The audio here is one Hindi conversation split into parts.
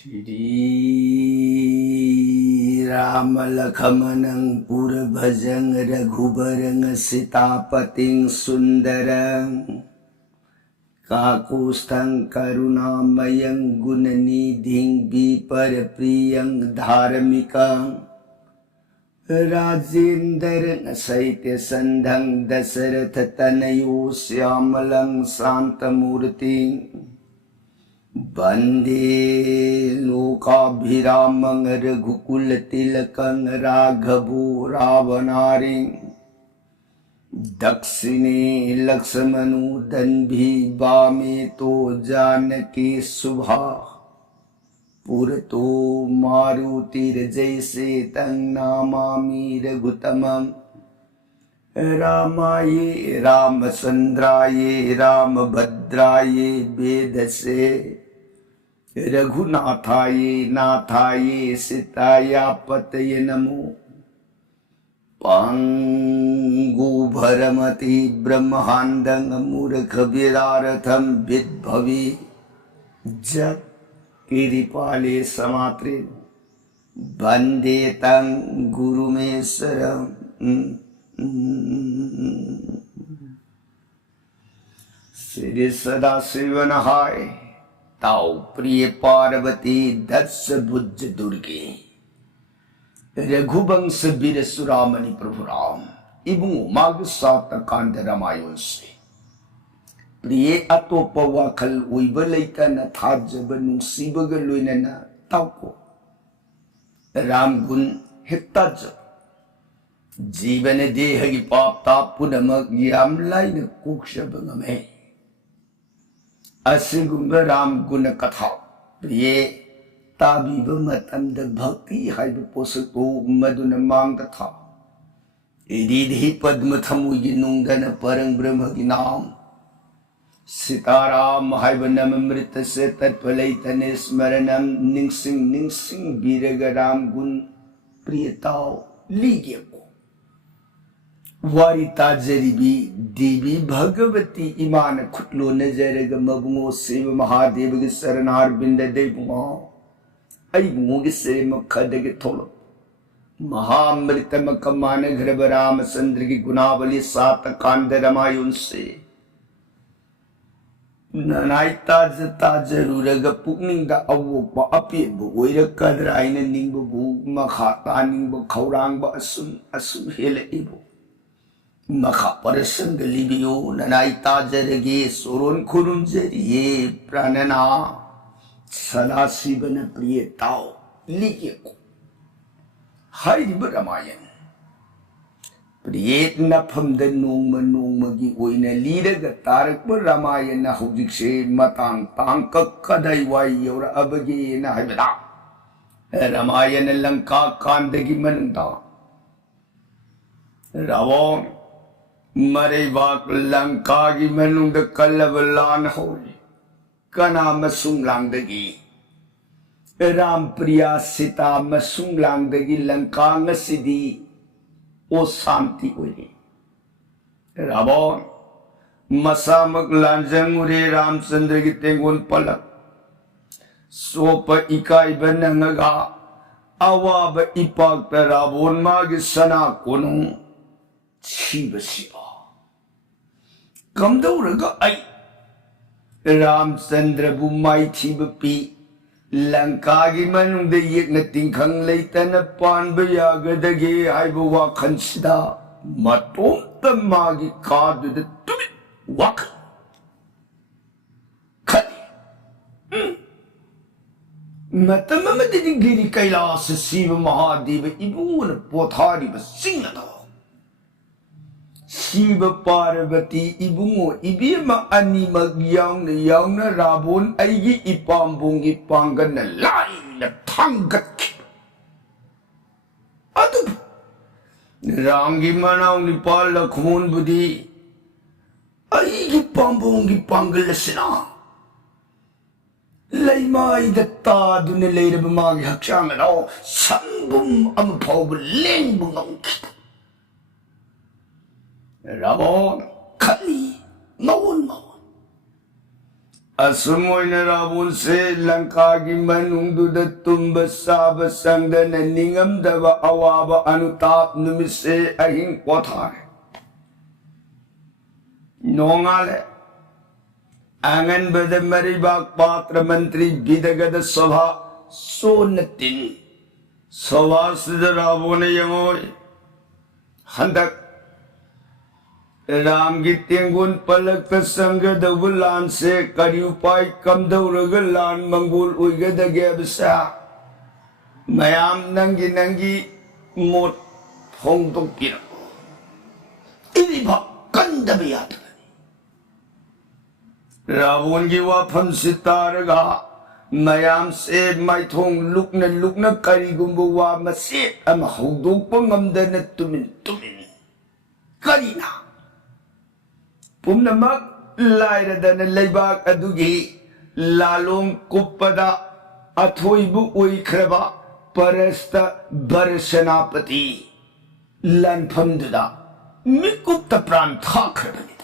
Shri Rama Lakhamanang Pura Bhajang Raghubarang Sitapating Sundarang Kakustang Karunamayang Gunanidhing Viparpriyang Dharmikang Rajendra Saitya Sandhang Dasaratha Tanayo Syamalang Santamurting Bande Lokabhiramang Raghukullatilakang Raghavu Ravanaring Dakshine Lakshmanu Danbhi Bame To Janaki Subha Purato Maruti Rajaise Tang Namami Raghutamam Ramaye Ramasandraye Ramabhadraye Vedase Raghunathaye Nathaye Sitaya Pataye Namo Pangu Bharamati Brahmahandang Murakhabiraratham Vidbhavi Jat Kiripale Samatri Bande Tang Gurumesaram Sri Sadasivanahai Tau Priya Parvati Datsa Bujja Durge Raghubangsa Bira Suramani Prabhuram Ibung Umag Sata Kanda Ramayon Se Priya Atopa Wakal Uibalaita Na Thajaba Nungsibaga Luina Na Tauko Ram Gun Hektaja Jeevan Dehagi Pap Tapunamag Yam Laina Kukshabangame Asigumba Ram Guna Katha Priye Tabiba Matanda Bhakti Haiba Posato Maduna Mangatha Ididhi Padmathamu Yinungana Parang Brahmaginam Sitaram Haibanam Amrita Setat Palaitane Smaranam Ningsing Biragaram Gun Priyatao Ligyako Warita Jaribi Devi Bhagavati Imana Kutlo Nazaraga Mabungo Seva Mahadeva Saranar Binda Devungo Aibungo Gisema Kadagi Tolo Mahamrita Makamana Grabarama Sandrigi Gunavali Sata Kanda Ramayun Se Nanaita Zata Jaruraga Pukning da Awupa Apibu Wira Kadraina Nimbu Mahata Nimbu Kauranga Asum Hele Ibu Makha Parasang Galibio Nanaita Jarage Soron Kurun Jariye Pranana Salasibana Priyatao Ligyako Haiba Ramayan Priyat na Pamda Nungmagi Uina Lidaga Tarakpa Ramayan na Hujikse Matang Tangkak Kadayway Yora Abagi na Haibada Ramayan na Langka Kandagi Mananda Ravon Marivak Lankagi Manunda Kalavalan Holy Kana Masung Langdagi Ram Priya Sita Masung Langdagi Lankanga Sidi O Santi Uri Rabon Masamak Lanjang Uri Ram Sandragi Tengun Palak Sopa Ikai Banangaga Awaba Ipak Rabon Magisana Kunung Shiva Shiva Kamdauraga Ai Ram Sandra Bumai Chiba Pi Lankagi Manung the Yek Nating Kang Laitana Pan Bayagadagi Ibawa Kansida Matom the Magi card with the Tumit Wak Kali Matamamadi Giri Kailas Siva Mahadeva Ibuna Pothari Singado Shiva Parvati Ibungo Ibima Anima Yang na Rabon Aigi Ipambong Ipangan na Lai na Tangat Adu Rangi Manaw ni Pala Kumun Budi Aigi Pambong Ipangal na sina Laymay Datado na Leda Bamagi Haksyang Ano Sanbum Amapaw Lengbong ang kita Rabon Kali Mawon असुमोइन Ravan से लंका की मनुंगदुद तुम्ब साब संगदन निंगम दव अवाब अनुताप निमित से अहिंग पोथार नोंगाले आंगन बद मरिबाग पात्र मंत्री बिदगद सभा सोनतिन सभा सिद रावण यमोय हंदक राम की तेंगुन पलक संग दबुलान से करी उपाय कम दौरग लान मंगोल उइगदगे बसा मयाम नंगी नंगी मोट फोंग तो पिर इदी भा कंदब याद रावण की वाफम सितारगा मयाम से माइथोंग लुकन करी गुंबु वा मसे अम हौदोक पंगमदन तुमिन करीना पुनमक लाइरदन लेबाक अदुगी लालों कुपदा अथोइबु ओइख्रबा परस्त बरसनापति लनफमदुदा मिकुप्त प्राण थाख्रबनि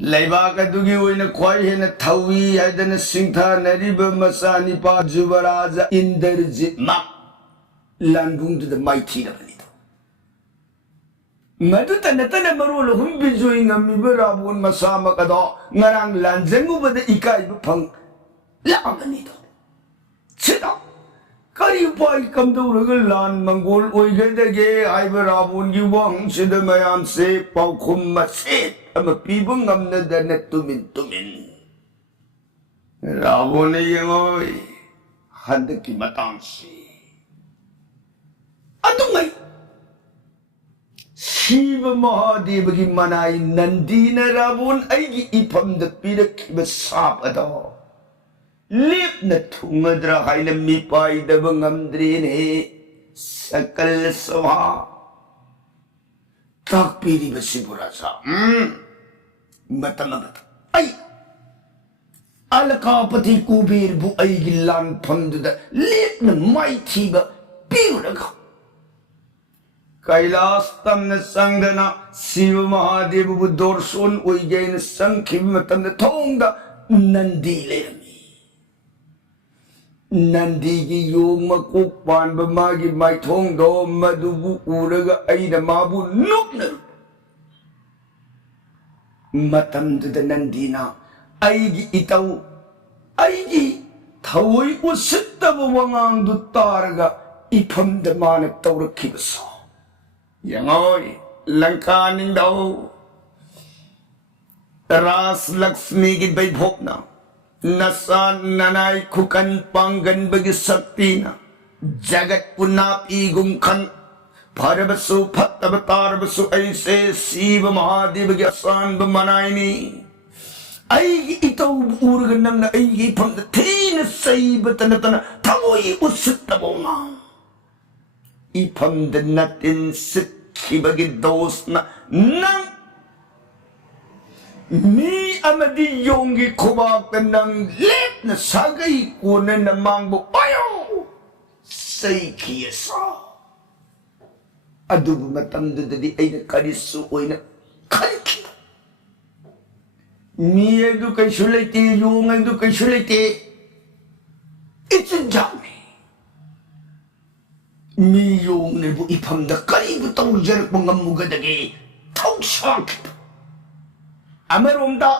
लेबाक अदुगी ओइना ख्वाइ हेन थौई हाइदन सिंथा नरिब मसानिपा जुवराज इंद्रजित मा लनबुंगदुदा माइथीरबनि मधु तन मरोल हम बिजोई ngamiba rabun masama kado ngarang lanjengu bada ikai bu phang laamani do chida kari pai kam do rgal lan mangol oigedage aiba rabun gi wang sida mayam se paukhum maset ama pibu ngamna dana tumin rabun yengoi handaki matang si adungai Shiv Mahadev की मनाई नंदी न रावण ऐगी इफम द पीरक बसाप अदो लेप न थुंगद्रा हाइन मिपाई दब ngमद्रे ने सकल सभा तक पीरी बसिबुरा सा मतम आई अलकापति कुबेर बु ऐगी लान फमद लेप न माइथी ब पीरगा कैलाश तमन संगना शिव महादेव बुद्धोर्सोन उइगेन संखिब मतन थोंगा नंदी लेरमी नंदी की योग मकोक पान बमागी माइथोंग दो मधुबु उरगा ऐन माबु नुकनरु मतम दुद नंदीना ऐगी इतौ ऐगी थवई उसित्तब वंगांग दु तारगा इफम दमान तौरखिबसो यंगोय लंका निंदो रास लक्ष्मी की वैभोगना नसा ननाई खुकन पांगन बगी शक्ति न जगत पुनापी गुमखन फरबसु फतबतारबसु ऐसे शिव महादेव के आसान बमनाइनी ऐगी इतो उर्ग नंग ऐगी फंद थीन सैब तन तन थवोई उसित्तबोना इफम द नतिन सिक्खिबगी दोस्ना नंग मी अमदी योंगी खुबाक नंग लेप न सागई कोन न मांगबो आयो सैखियसा अदुबु मतंददि ऐन करिसु ओइना खलखि मी एदु कैसु लेते योंग एदु कैसु लेते इट्स जामे मी योंग ने बु इफम द करीब तौजर पंगमुगदगे थौसाक अमरोंदा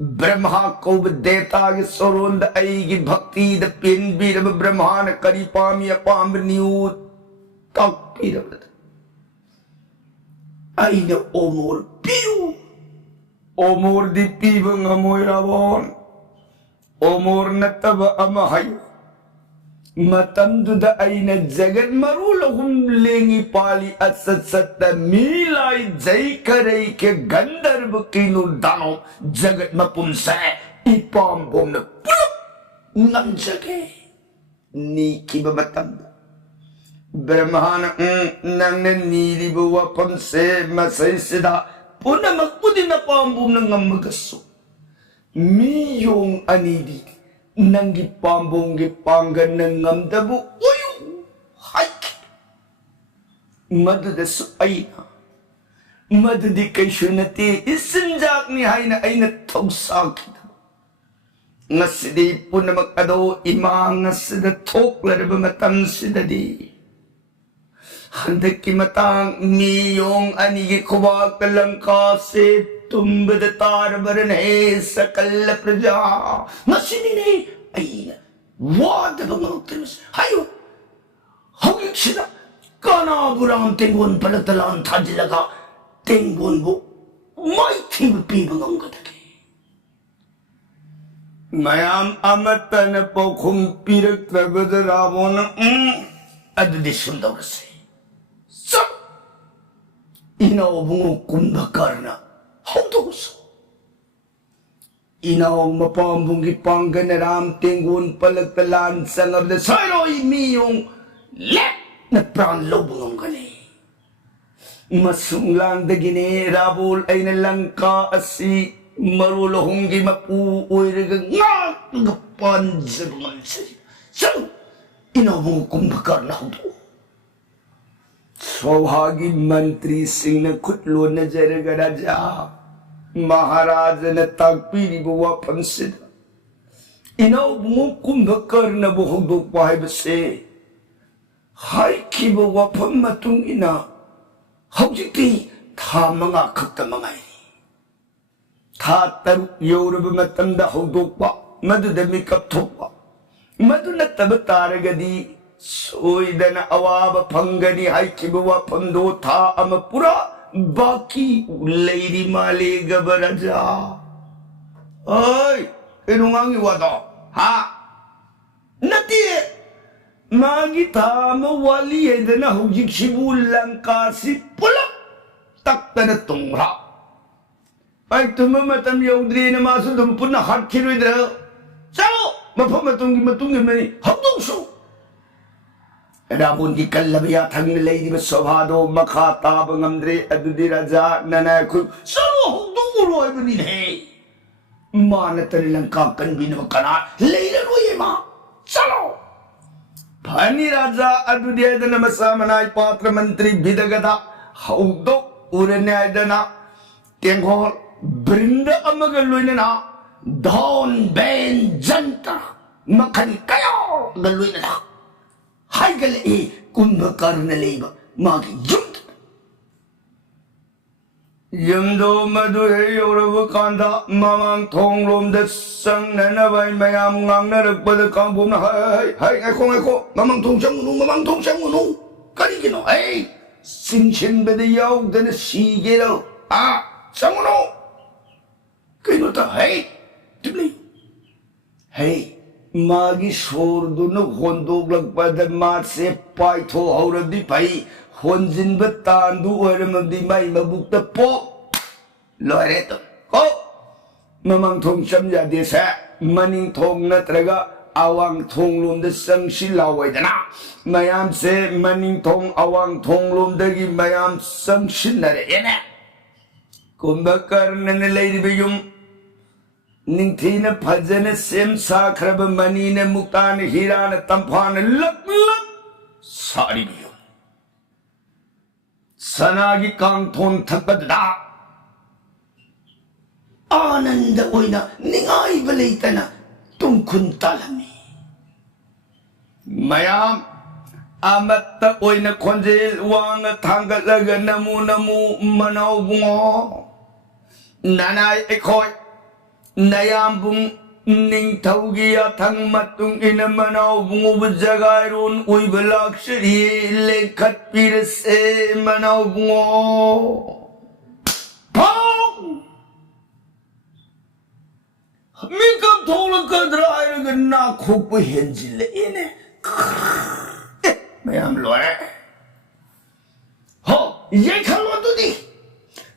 ब्रह्मा को देवता के सरोंद ऐगी भक्ति द पिन बीरब ब्रह्मान करी पामी अपाम नियु तक पीरब ऐने ओमोर पियु ओमोर दी पीब ngमोयरावोन ओमोर नतब अमहाय मतंदुद ऐने जगत मरुलहुम लेंगी पाली असत सत मीलाई जय करे के गंधर्व किनु दानो जगत मपुम से इपाम बोमन पुलप नम जगे नी की बतंद ब्रह्मान नंग नीरी बुवपम से मसई सिदा पुनः मकुदी न पाम बोमन ngमगसु मी योंग अनीदी नंगी पाम्बोंगे पांगन ngमदबु उयु हाइक मददसु ऐना मदुदी कैसु नते इसिंजाकनी हाइना आइना थौसाखिदा ngasidi punamak ado imang ngasida thoklaraba matamsidadi handaki matang miyong anigi khubak langka se tumbada tarbaran he sakal praja ngasini ne aina wada bangautrimis hayo hawik kana buram tengon palatalan thajilaga tengon bu mai thibu pi bangamgadagi mayam amatana pokhum pirak trabada ravona adudi sundawase sa inaw bungo kumbakarna hawdoso inaw mapambungi panggana ram tengon palatalan sangabda saroy miyong let na pran lobungam gani masunglang dagine rabul ay nalangka asi marulohongi mapu oiraga nga panzaruman sa inawang kumbakar na hudo swahagi mantri sing na kutlo na jaraga raja maharaja na tagpili bawa pansida inawang kumbakar na buhugdog pahay base hai kiba wapam matung ina hawjikti tha mga kakta mga ini tha taruk yoraba matamda hawdokpa maduda mikap thokpa madu nattaba taragadi soidana awaba phangani hai kiba wapam do tha ama pura baki leiri male gabaraja ay inungangi wado ha nati magi tama wali edana hujik sibu langka si pulak takta na tungra ay tumamatam yaudri na maso dumpun na hakiro idra sao matungi mani habdong so rabun di kalabaya thang nilay di basabado makata bangamdre adudi raja nanaku sao habdong ulo ay banin hey manatan lang kakan binamakana layla roye ma sao Pani raja adudi aidana masamanay patra mantri bidagada hawdok urane aidana tenghol brinda amagaluina na don ben janta makan kayo galuina na hay gali kumbakar na leba magi yumdo maduhe yorabu kanda mamang thonglom da sang nanabay mayam ngang naragpada kambum na hay eko mamang thong sang munu kari kino hey singshin bada yaw dana sigero sang munu kino ta hey tibli hey magi sordu no hondog lagpada mat se pai tho hauradi pai honjin batandu oramadi mai mabukta po loreto ko mamang thong samya desa maning thong natraga awang thong lum da sang silawai dana mayam se maning thong awang thong lum dagi mayam sang sinare ene kumbakar nan leiri biyum ningthina phajana sem sakhraba manina muktan hirana tamphana lak sari biyum sanagi kangthon thakadda ananda oina ningai baleitana tungkhun talami mayam amatta oina khonjel wanga thangalaga namu manau bungo nanai ekhoi nayambung ning thaugi athang matung ina manau bungu jagairun uibalakshri lekhat pirse manau bungo pong mikam tholang kadra ayra na khok bu henjile ine mayam loe ho ye khalwa dudi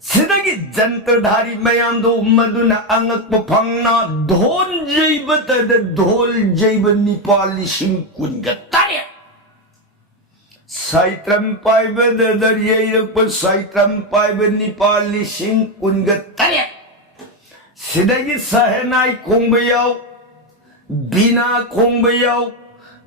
sidagi jantrधारी mayam do maduna angak pangna dhon jaibata da dhol jaiba nipali singkun gatare saitram paiba da dariyairak pa saitram paiba nipali singkun gatare sidagi sahenai khongbayaw bina khongbayaw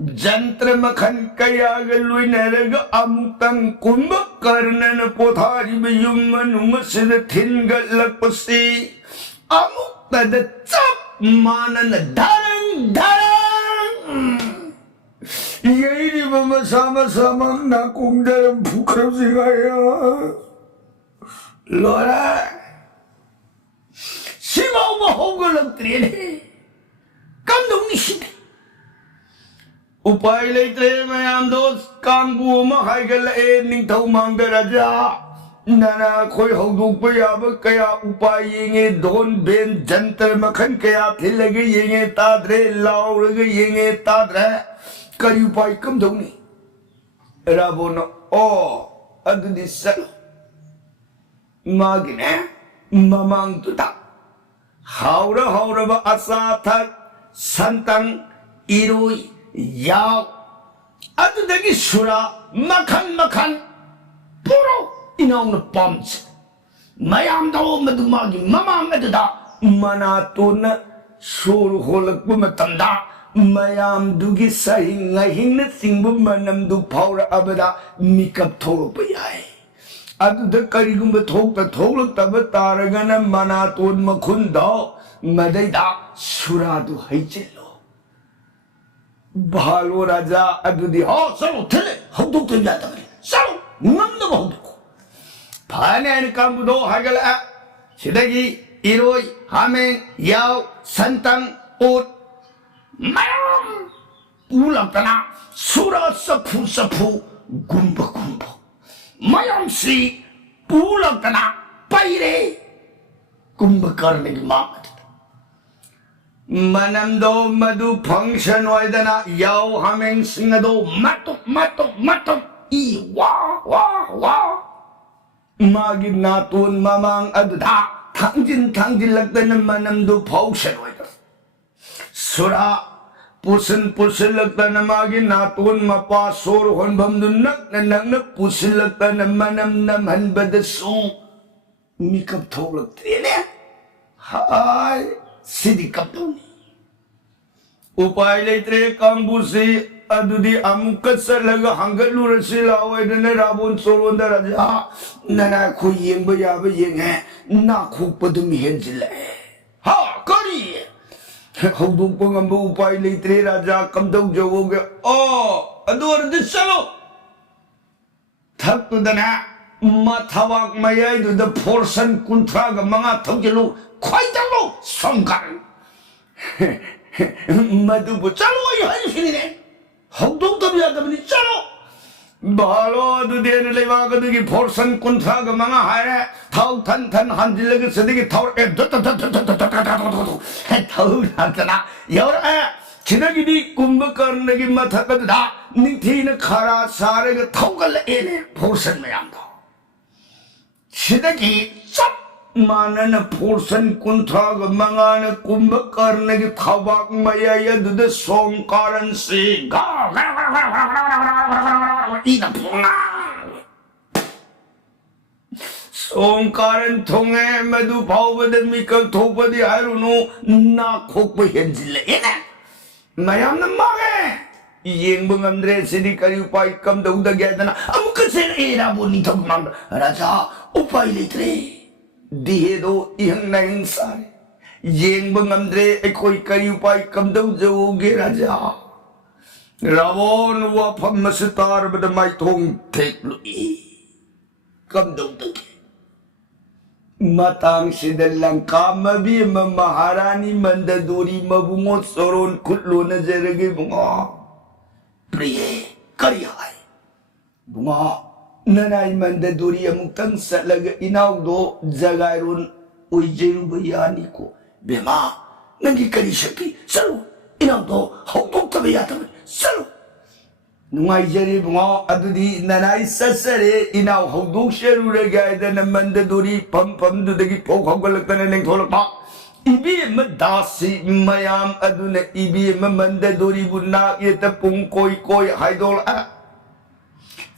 जंत्र मखन कया लुनरग अमुक्तंग कुंभकर्ण पोथारिब युम मनुंग सिद थिनगलपसी अमुक्तद चप मानन धरंग धरंग यही मसा मसा ना कुंजरम भूखरम सिखाया लोरा सिमाव महौगलक्त्रेने कंदुंग निशिते उपाय लेते मैम दोस्त कांगू महाइगल ए निंथौ मांग राजा नाना कोई हौदुक याब कया उपाय येंगे दोन बेन जंतर मखन कया थे लगे येंगे ताद्रे लाव लगे येंगे ताद्रे करी उपाय कम दोनी रावण ओ अदुदी सल मागिने ममांग तुता हाउरा हाउरा बा असाथक संतंग इरुई याव अदुदगी सुरा मखन मखन पुरो इनाउन पम्स मयाम दो मधुमागी ममांग अदुदा मनातुन सोर होलक मतंदा मयाम दुगी सहिंग हिंग सिंगबु मनम दु फाउर अबदा मिकप थोरप याय अदुद करिगुम थोक थोलक तब तारगन मनातुन मखुन दो मदैदा सुरादु हैचिलो भालो राजा अदुदी हो सरो थले हौदुक तो जाता है सरो नंद हौदुक फाने इन कांबुदो हागला सिदगी इरोई हामें याव संतंग और मयाम उलंतना सुरा सफु सफु गुंब गुंब मयाम सी उलंतना पैरे कुंभकर्ण की मांग मनम दो मधु फंक्शन वायदना याव हमें सिंह दो मतो मतो मतो ई वाह मागी नातुन ममांग अदुदा थांजिन लगतन मनम दो फंक्शन वायद सुरा पुसन लगतन मागी नातुन मपा सोर होनबम दु नक पुसन लगतन मनम नमहन बदसु मिकप थोक लगतने हाय सिद्धि कब्दोनी उपाय लेते कांबुसी अदुदी अमुकसर लगा हंगलू रसी लावे रावण सोरों राजा नना खुई येंग बयाब येंगे ना खुक पदम हेंजिले हा करी हौदुक पंगंब उपाय लेते राजा कमदौ जवोगे ओ अदोर दिसलो थक तो दना माथावाक मयाई द फोर्सन कुंथ्रा ग मंगा थौजलो ख्वाइदलो संकर मधुबु चलो ये हौदुक तब यादबनी चलो बालो दुदेन लेवागदगी फोर्सन कुंथ्रा ग मंगा हारे थाउ थन हंजिलग सदिगी थाउ ए थाउ नातना योर ए छिनगिदी कुंभकर्णगी मथकदा निथीन खरा सारेग थाउगल एने फोर्सन मयामदो छिदगी सब मानन फोर्सन कुंथ्राग मंगान कुंभकर्ण की थवाक मया यदुद सोंकारन से गा इना पुंगा सोंकारन थोंगे मधु भावद मिकल थोपदी हारुनु ना खोप हेंजिले एने मयाम न मागे येंग बंगमद्रे सिदी करी उपाय कम दउदा गयादना अमुक से एरा बोनी थोक मांग राजा उपाय लेत्रे दिहे दो इहंग नहिंग सारे येंग बंगमद्रे एकोई करी उपाय कम दउ जवोगे राजा रावण वाफम मसतार बदमाई थोंग थेक लुई कम दउ तके matang sidalang kamabi maharani mandaduri mabungot soron kutlo na jerege bunga priye kariyay bunga nanay mandaduri amutang salaga inaw do zagayron uijeru bayani ko bema nangi kari shapi salo inaw do hautok tabayata salo nungai jari bunga adudi nanay sasare inaw hautok sheru regayda na mandaduri pam du dagi pok haugalak na neng tholak pa ibi madasi mayam aduna ibi mandaduri bunna yeta pung koi haidol a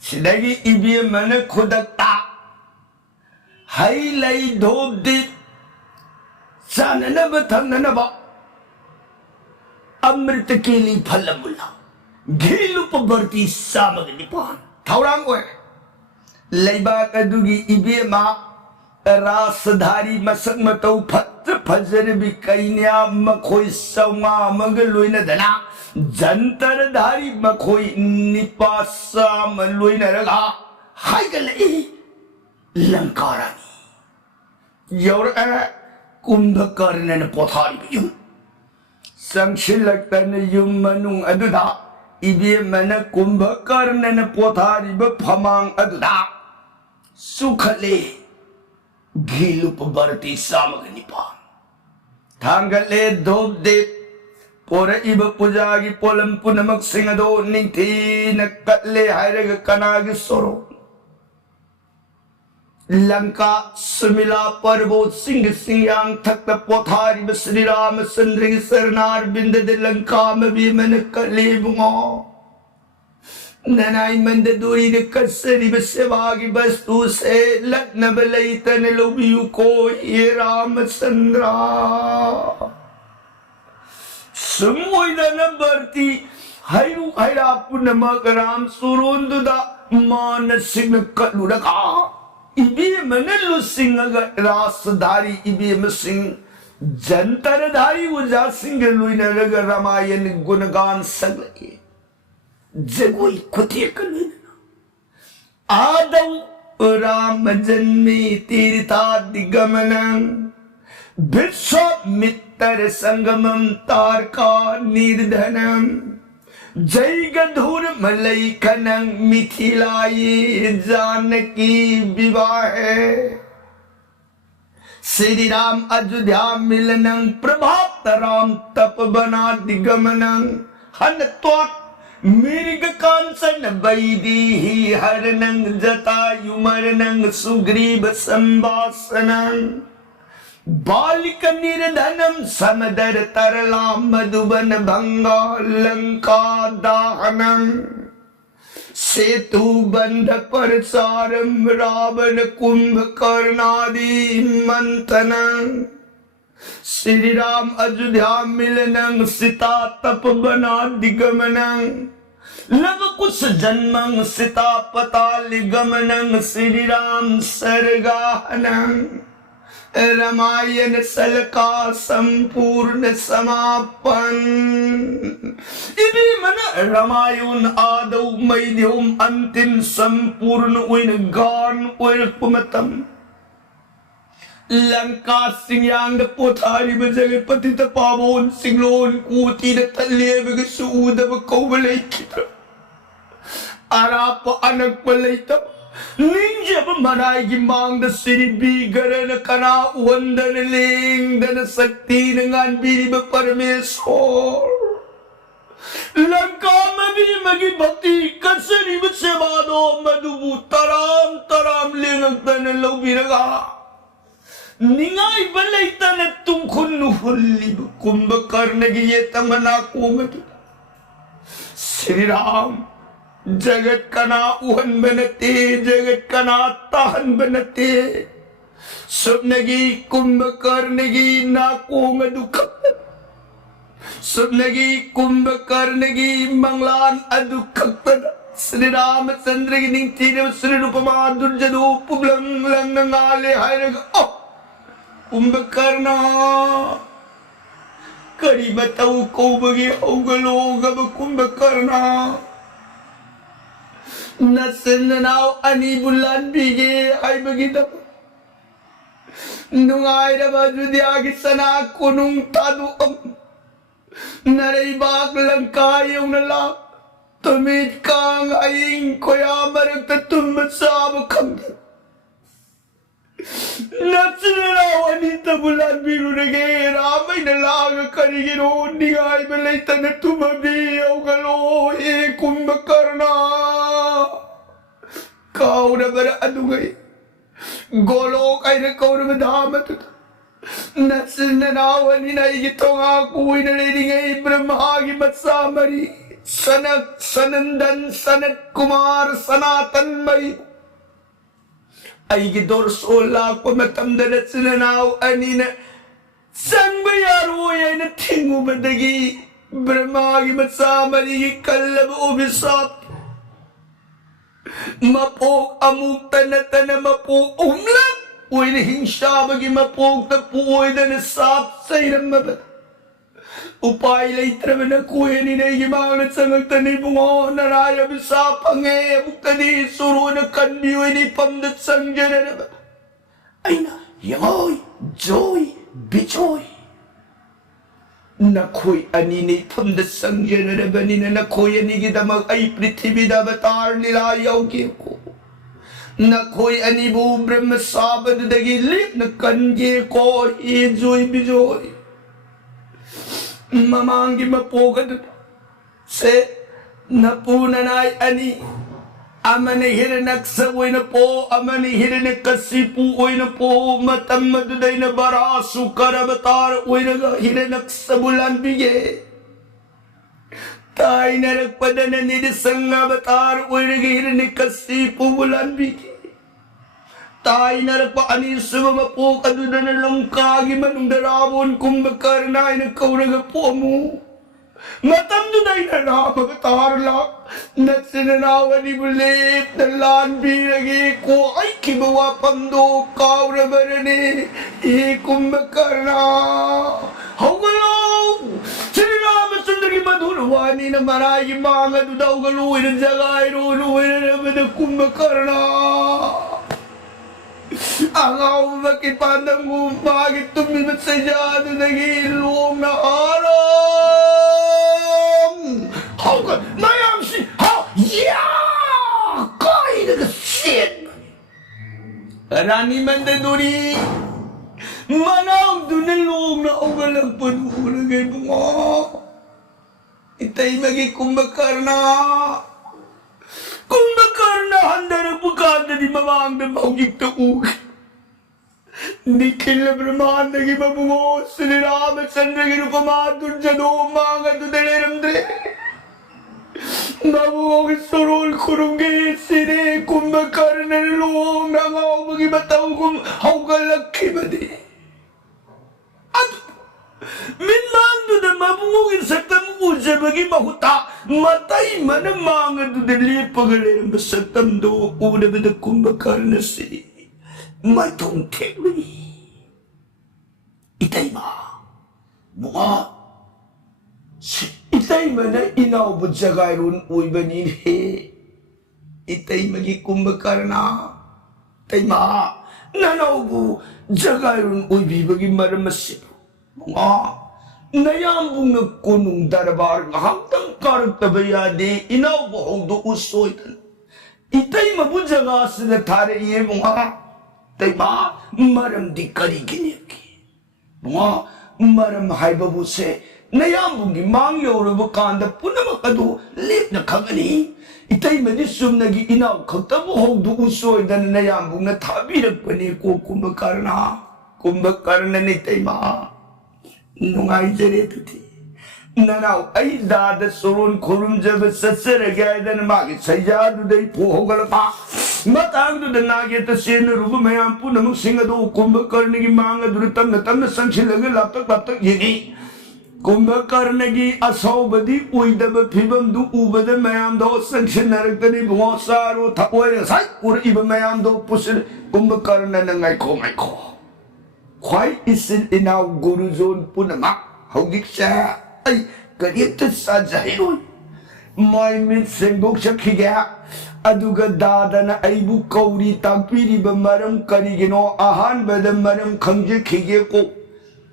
sidagi ibi mana khudak ta hai lai dhob dip sanana bathang na ba amrit ke li phalamula गिलुप बर्ती सामग निपान थौरांग ओए लेबाक अदुगी इबेमा रासधारी मसक मतौ फत फजर भी कैन्या मखोई सौमा मग लोइन दना जंतर धारी मखोई निपासा मलोइन रगा हाय गले लंकारानी योर कुंभकर्ण ने पोथारी बियुम संशिलकन युम मनुंग अदुदा इबे मन कुंभकर्ण ने पोथारी बफमांग अदुदा सुखले घीलुप बरती सामग निपान थांगले धोप दे पोर इब पुजागी पोलम पुनमक सिंगदो निंथी न कटले हायरग कनाग सोरो लंका सुमिला पर्वो सिंह सिंह थक पोथारी श्री राम चंद्र सरनार बिंद दे लंका में भी मन कले बुंगो ननाई मंद दूरी दे कसरी बसेवागी वस्तु से लग्न बलई तन लोबियु को ये रामचंद्रा सुमोइदन बरती हायरु हायरा पुनमक राम सुरोंदुदा मानसिक कलुरका इबे मनलु सिंह रासधारी इबे मसिंह जंतरधारी उजा सिंह लुइन रग रामायण गुणगान सगले जगोई कुतिय कलुइन आदौ राम जन्मे तीर्थादिगमनं विश्वामित्र संगमं तारका निर्धनम् जय गधुर मलई कनंग मिथिलाये जानकी विवाह श्री राम अयोध्या मिलनं प्रभात राम तप बना दिगमनं हन त्वाक मृग कांचन वैदी हरनंग जटायुमरनंग सुग्रीव संवासनं बालिक निर्धनम समदर तरला मधुबन भंगा लंका दाहनम सेतु बंध परचारम रावण कुंभकर्णादि मंथनं श्री राम अयोध्या मिलनं सीता तप बना दिगमनं लव कुश जन्मं सीता पताल गमनं श्री राम सरगाहनं रामायण सलका संपूर्ण समापन इबे मन रामायण आदौ मध्यम अंतिम संपूर्ण उइन गान उइन पुमतम लंका सिंयांग पोथारी बजग पतित पावोन सिंगलोन कूती न तल्ले बग सूदब कौबले कित आराप अनक बलैतब निंजब मनाई की मांग द सिरी बी गरन कना वंदन लिंग दन शक्ति नंगान बीरी ब परमेश्वर लंका में भी मगी भक्ति कसरी ब सेवादो मधुबु तराम तराम लिंग दन लो बिरगा निंगाई बलई तन तुम खुन्नु हुल्ली कुंभकर्ण की ये तमन्ना कोमत श्री राम जगत कना उहन बनते जगत कना ताहन बनते स्वप्नगी कुंभकर्णगी नाकोंग दुख स्वप्नगी कुंभकर्णगी मंगलान अदुख श्री रामचंद्र की निंती श्री रूपमा दुर्जदो पुबलंग लंगाले हायरग कुंभकर्ण करी बताऊ कौबगे औगलो गब कुंभकर्ण नसनाव अनि बुलान बिगे हाय बगिदब नुंगाई रबा जुदियागी सना कुनुंग तादु नरई बाग लंका यौनला तुमित कांग आइंग कोया मरक तुम साब खंग नसनाव अनि तबुलान बिरु रगे रामई न लाग करिगिरो निगाई बलई तन तुम भी औगलो ए कुंभकर्ण कौरवर अदुगई गोलोक ऐन कौरव धामत नसनावनी नई तोगा कोई नरेदिगई ब्रह्मा की मत्सा मरी सनक सनंदन सनत कुमार सनातन मई ऐगी दोर सोला को मतम नसनाव अनि न संग यारो ऐन थिंगु बदगी ब्रह्मा की मचामरी की कल्लब उबिसाप मपोक अमुक तन तन मपोक उमलक ओइन हिंसाब की मपोक तपु ओइदन साप सैरमब उपाय लेत्रबन कोयनी ने की मांग संगतनी बुंगो नराय बिसाप फंगे मुक्तनी सुरुन कंदी ओइनी पमदत संजनब अइना योय जोय बिजोय नखोई अनि ने फमद संजनबनी ने नखोई अनि की दमक आई पृथ्वी दा अवतार लीला योगी को नखोई अनि बु ब्रह्म साबद दगी लिप न कंजे को ये जोय बिजोय ममांगी मपोगद से नपूननाय अनि अमने हिरनक्स ओइन पो अमने हिरण्यकशिपु ओइन पो मतम मदुदैन बरासु करवतार ओइन हिरण्यक्स बुलन बिगे ताई नरक पदन निरसंग अवतार ओइन हिरण्यकशिपु बुलन बिगे ताई नरक अनि सुब मपो अदुदन लंका की मनुंग रावण कुंभकर्ण इन कौरग पोमु मतम दुदैन राम अवतार ला नत्सिन रावणी बुलेप दलान बीरगे को ऐकी बवा पंदो कौरवरने ये कुंभकर्ण होगलो श्री रामचंद्र की मधुर वाणी न मराई मांग दुदाउगलो इन जगाई रो इन Kumbhakarna Angaw makipandang bakit tumimit sa dyan nag-iilong na aram Hawgan, mayam si Haw, yeah! Kaya nag-sit Rani mandaduri Manaw dunalong na ugalang panulang ay mga Itay magikumbakar Kumbhakarna हंदर पुकारने दी मवांग दे मौगिक तो ऊग निखिल ब्रह्मांड की बबुओ श्री रामचंद्र की रूपमा दुर्जनो मांग दुदले रंद्रे बबुओ की सरोल खुरुंगे सिरे कुंभकर्ण लोग नगाओ बगी बताओ कुम हौगा लक्की बदी min mang du da mabungo in satam uja bagi mahuta matai mana mang du da lipagale masatam do uda bada kumbhakarna si mai tong tekwi itai ma bunga itai mana inaw bujagai run uibani he itai magi kumbhakarna itai ma nanaw bu jagai run uibi bagi maramasi नयाम्बुंग कोनुंग दरबार ngahangtang karagtaba yade inaw buong do usoy itay mabu jaga sila thare iye bunga tay ma maram di kariginiki bunga maram haibabu se nayambungi mang yoraba kanda punamakadu lip na kagani itay madisum nagi inaw kagtabu hong do usoy dan nayambung na tabirakpani ko kumbhakarna ni tay ma nungai jere tuti nanau ai dada surun khurum jab satsara gaidan magi sayadu dei pohogala pa matang du nage ta sen rubu mayam punam singadu kumbhakarna gi manga durutam natam sanchilaga laptak yini kumbhakarna gi asaubadi uidab phibam du ubada mayam do sanchinaraktani bhosaro thapoy sai ur iba mayam do pusil kumbhakarna nangai ko Kwai isin inaw guru zon punama hogik sa ay kariyat sa jahiroy may min sengbok sa kiga aduga dada na aibu kauri tagpiri ba maram karigino ahan ba da maram khangje kige ko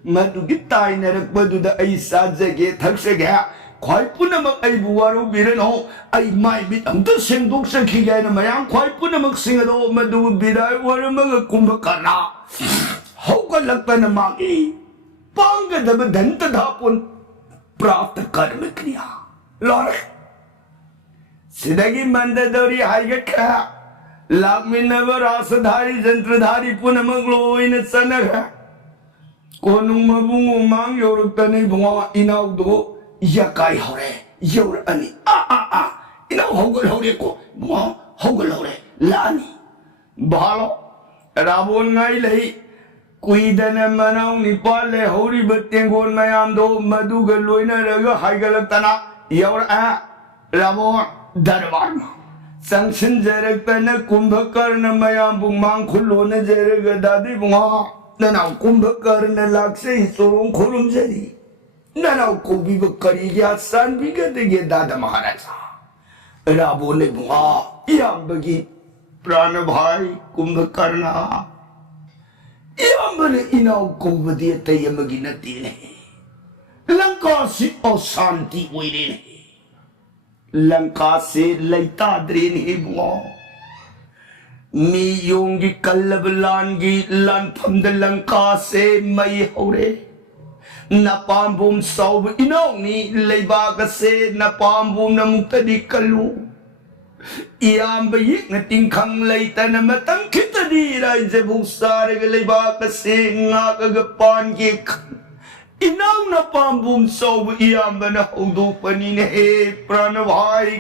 madugit tay narakba duda ay sa jage thagsage kwai punama aibu waro birano ay may bit ang to sengbok sa kiga na mayang kwai punama singado madu biday waro mga kumbhakarna होगा लगता न मांगी पांग दब धंत धापुन प्राप्त कर्म क्रिया लौर सिदगी मंददोरी हाइगट का लामिन नवरासधारी जंत्रधारी पुनमगलो इन सनग कोनु मबुंगो मांग योरक्ता नहीं बुआ इनाव दो यकाई होरे योर अनि आ इनाव होगल होरे को बुआ होगल होरे लानी भालो रावण नाई लही कुदन मनाऊ निपाले हौरी बत्तेंगोन मयाम दो मधुग लोइना रग हाइगलतना यौर रामो दरबार संगसिन जरगतन कुंभकर्ण मयाम बुंग खुलोन जरग दादी बुंगा ननाव कुंभकर्ण लाक्से सोरों खुरुम जरी ननाव कोबी बकरी या सान बिगदगे दादा महाराजा राबो ने बुंगा याबगी प्राण भाई कुंभकर्ण यामने इनाव कोबदी तयमगी नती ने लंका से अशांति हुई ने लंका से लैता द्रेन ही बुआ मी योंगी कल्लब लानगी लानफम द लंका से मई होरे नपाम बुम सौब इनोंगी लेबाग से नपाम बुम नमुक्तदी कलू इयाम बयिक न तिंखंग लैतन मतंग खितदी राइजे भूसारग लेबाग से ngak पान के इनाउ न पाम्बुम सौब इयाम बन हौदो पनी ने प्राण भाई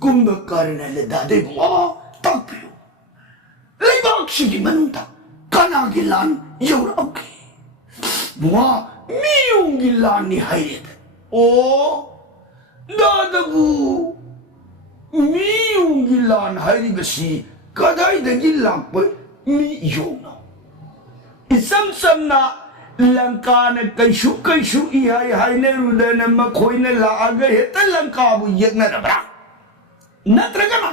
कुंभकर्ण ले दादे बुआ तपियो लेबाग शिगी मनुता काना गिलान योर ओके बुआ मियों गिलान नि हाइरेत ओ दादबू मियों गिलान हाइरी बसी कदाई द गिलान पर मियों इसम समना लंका ने कैशु कैशु इहाई हाई ने रुदन मखोई ने लाग हेत लंका बु यज्ञ रबरा नत्रगना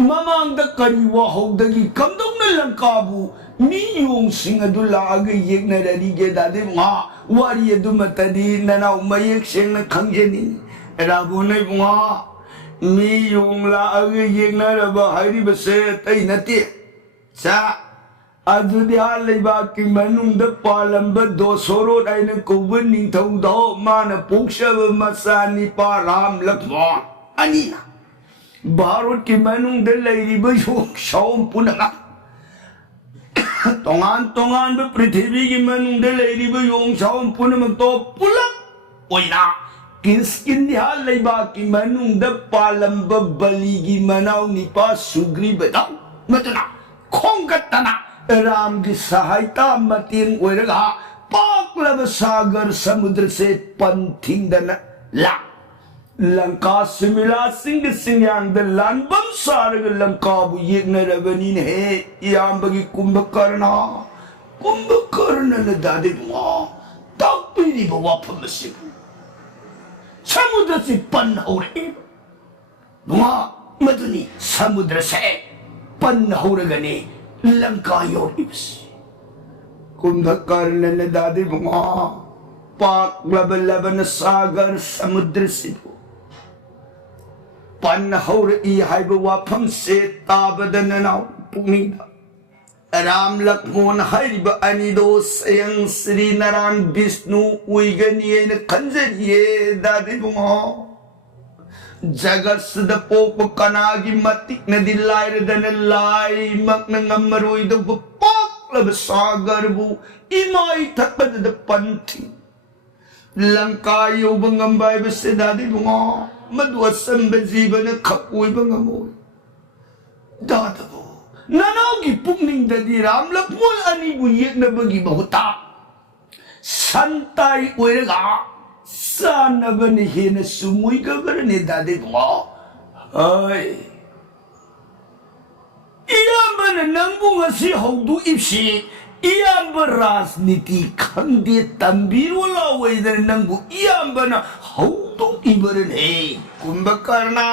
ममांग द करी वाहौदगी कमदों ने लंका बु मियों सिंह दु लाग यज्ञ ररी के दादे मा वारी दु मतदी नना मयक सिंह न खंगजेनी राबो ने बुआ मियों लाग यज्ञ रबा हाई बसे तई नती चा अदुदिया लेबाग की मनुंग पालंब दो सोरो दाइन कोबन निंथौदो मान पोक्षब मसानी पा राम लक्ष्मण अनीना भारत की मनुंग लेरिब योग शौम पुनगा तोंगान तोंगान ब पृथ्वी की मनुंग लेरिब योग शौम पुनमक तो पुलक ओइना किसकिन्या लेबाग की मनुंग पालंब बली की मनाव निपा सुग्री बताओ मतना खोंगतना राम की सहायता मतीन ओइरगा पाकलब सागर समुद्र से पंथिंदन ला लंका से मिला सिंह सिंह द लानबम सारग लंका बु यज्ञ रबनी ने याम्बगी कुंभकर्ण ने दादे बुआ तपिरी बुआ फमसे समुद्र से पन हो रहे बुआ मदनी समुद्र से पन हो रगने लंका योरिस कुंभकर्ण ने दादी बुआ पाक लब लबन सागर समुद्र से पन हौर ई हाइब वाफम से ताबदन नाउ पुनिंदा राम लक्ष्मण हाइब अनिदो स्वयं श्री नारायण विष्णु उइगनिये न खंजरिये दादी बुआ जगत सद पोप कनागी मतिक नदी lawyer then lie Makan ngमरोई the पाक लब सागर बु इमाई थपद द पंथी लंका योब ngमबाय बसे दादी बुआ मधु असंब जीवन खपोई बंगमोय दादबो ननाव की पुकनिंग ददी राम लक्ष्मण अनि बु यज्ञ बगी बहुता संताई ओइरगा सानबन हेन सुमुई गबर ने दादे बुआ अय इयामन नंगबु ngasi हौदु इप्सी इयाम राजनीति खंदे तंबीरो लावैदर नंगबु इयामन हौदु इबरने कुंभकर्ण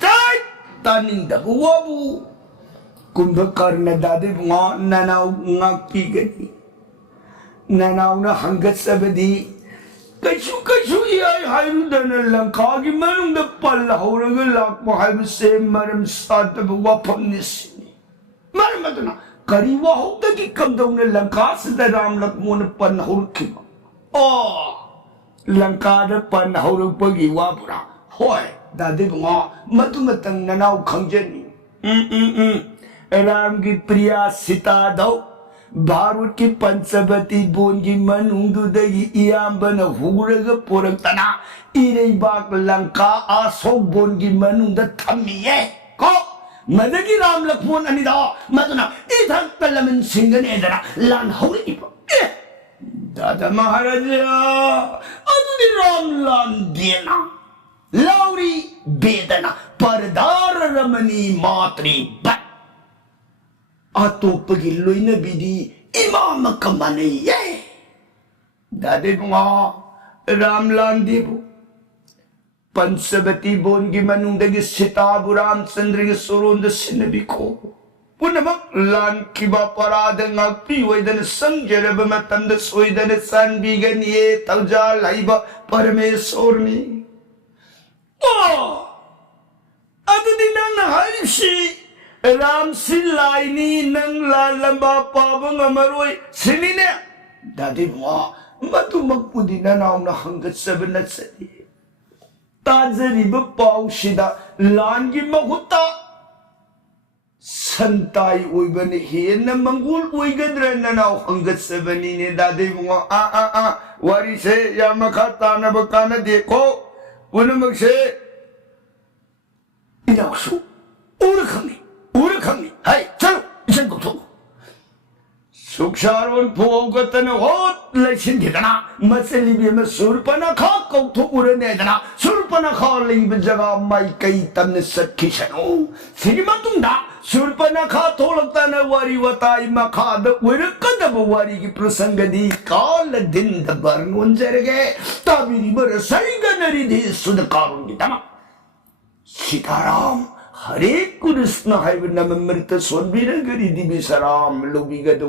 ताई तानिंग दबुवाबु कुंभकर्ण दादे बुआ ननाव ngakpi gani ननाव न हंगत सबदी कैसु कैसु इयाई हाइरुदन लंका की मनुंग पल हौरग लाक हाइब से मरम सातब वाफम निसिनी मरमदना करी वाहुद की कमदौन लंका से राम लक्ष्मण पन हौरखि ओ लंका द पन हौरग पगी वापुरा होय दादे बुआ मधुमतंग ननाव खंजनी राम की प्रिया सीता दौ भारत की पंचवती बोंगी मनुंगदुदगी इयाम्बन हुरग पुरक्तना इरेबाक लंका आसो बोंगी मनुंगद थमिये को मदगी राम लक्ष्मण अनिदा मदना इधर कलमन सिंगन एदरा लान हौरी इप दादा महाराजा अदुदी राम लान देना लाउरी बेदना परदार रमनी मात्री बट अतोपगी लोइना बिदी इमाम कमने ये दादे बुंगा रामलान देबु पंचवती बोन की मनुंदगी सीताबु रामचंद्र की सुरोंद सिनबिको पुनमक लान किबा पराद ngakpi वैदन संजरब मतंद सोइदन संबिगन ये तवजा लाइबा परमेश्वरनी अदुदी नंग हारिसी राम सिलाइनी नंग ला लंबा पाबंग अमरोय सिनीने दादी बुआ मधु मकपुदी नाउना हंगत सबन सदी ताजरीब पाउशिदा लानगी महुता संताई ओइबने हेन मंगुल ओइगद्र ननाउ हंगत सबनी ने दादी बुआ आ वारी से या मखा तानब कान देखो उनमक से इनासु उरखंगी हाय चलो इसन को थो सुक्षारोन पोगतन होत लेसिन दिदना मसली बे म सुरपना खा कौथो उरनेदना सुरपना खा लेब जगा माई कई तन सखिसनो सिरिमा तुंदा सुरपना खा थोलकतन वारी वताई मखाद उरकदब वारी की प्रसंगदी काल दिन दबर नोंजरगे ताबिरी बर सैगनरी दे सुद कारुंगी तमा सीताराम हरे कृष्ण है नमृत सोनबीर गरी दिबी सराम लोगी गदो